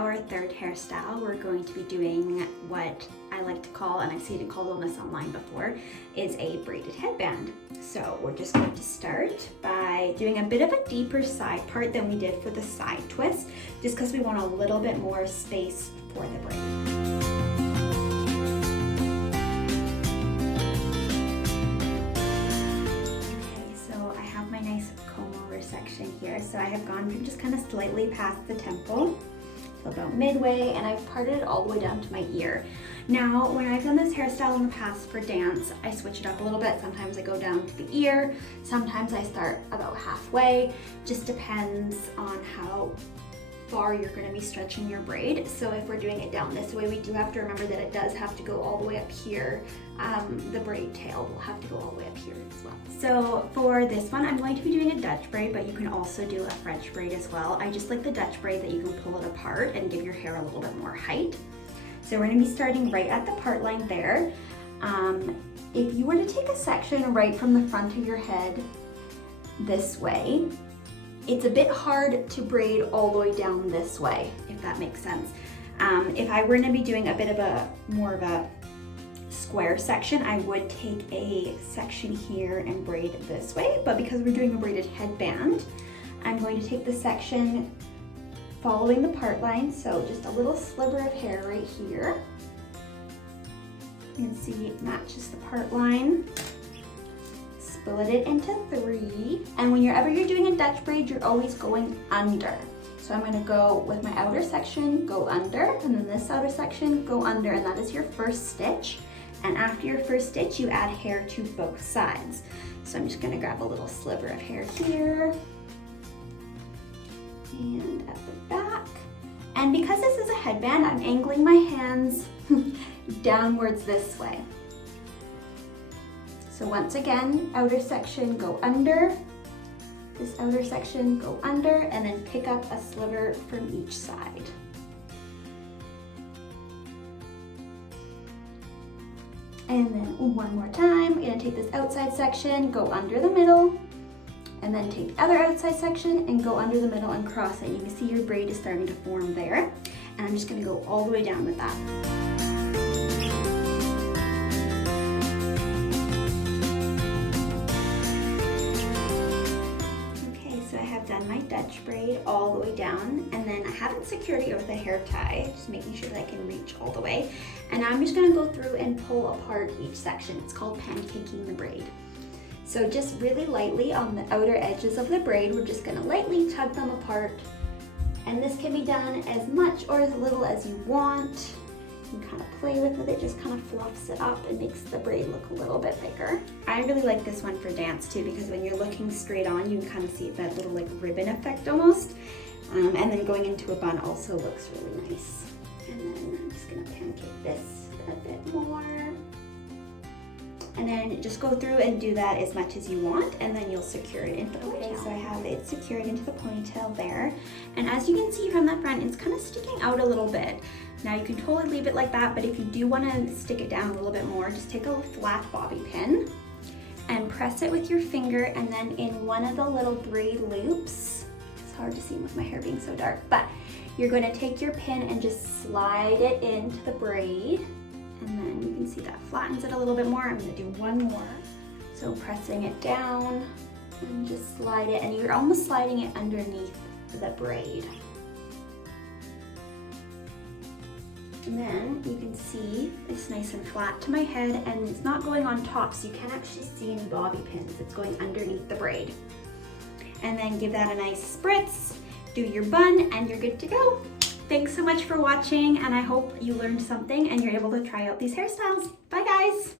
our third hairstyle, we're going to be doing what I like to call, and I've seen it called on this online before, is a braided headband. So we're just going to start by doing a bit of a deeper side part than we did for the side twist, just because we want a little bit more space for the braid. Section here. So I have gone from just kind of slightly past the temple, so about midway, and I've parted it all the way down to my ear. Now, when I've done this hairstyle in the past for dance, I switch it up a little bit. Sometimes I go down to the ear, sometimes I start about halfway. Just depends on how far you're going to be stretching your braid. So if we're doing it down this way, we do have to remember that it does have to go all the way up here. The braid tail will have to go all the way up here as well. So for this one, I'm going to be doing a Dutch braid, but you can also do a French braid as well. I just like the Dutch braid that you can pull it apart and give your hair a little bit more height. So we're going to be starting right at the part line there. If you were to take a section right from the front of your head this way, it's a bit hard to braid all the way down this way, if that makes sense. If I were going to be doing a bit of more of a square section, I would take a section here and braid this way, but because we're doing a braided headband, I'm going to take the section following the part line, so just a little sliver of hair right here. You can see it matches the part line. Split it into 3, and whenever you're doing a Dutch braid, you're always going under. So I'm going to go with my outer section, go under, and then this outer section, go under, and that is your first stitch. And after your first stitch, you add hair to both sides. So I'm just going to grab a little sliver of hair here and at the back. And because this is a headband, I'm angling my hands downwards this way. So once again, outer section, go under, this outer section, go under, and then pick up a sliver from each side. And then one more time, we're gonna take this outside section, go under the middle, and then take the other outside section and go under the middle and cross it. You can see your braid is starting to form there. And I'm just gonna go all the way down with that. Done my Dutch braid all the way down, and then I haven't secured it with a hair tie, just making sure that I can reach all the way. And now I'm just going to go through and pull apart each section. It's called pancaking the braid. So just really lightly on the outer edges of the braid, we're just going to lightly tug them apart, and this can be done as much or as little as you want. You can kind of play with it, just kind of fluffs it up and makes the braid look a little bit bigger. I really like this one for dance too, because when you're looking straight on, you can kind of see that little like ribbon effect almost. And then going into a bun also looks really nice. And then I'm just gonna pancake this a bit more. And then just go through and do that as much as you want, and then you'll secure it into the ponytail. Okay, so I have it secured into the ponytail there. And as you can see from the front, it's kind of sticking out a little bit. Now you can totally leave it like that, but if you do want to stick it down a little bit more, just take a flat bobby pin and press it with your finger, and then in one of the little braid loops, it's hard to see with my hair being so dark, but you're going to take your pin and just slide it into the braid, and then you can see that flattens it a little bit more. I'm going to do one more. So pressing it down and just slide it, and you're almost sliding it underneath the braid. And then you can see it's nice and flat to my head, and it's not going on top, so you can't actually see any bobby pins. It's going underneath the braid. And then give that a nice spritz, do your bun, and you're good to go. Thanks so much for watching, and I hope you learned something and you're able to try out these hairstyles. Bye guys!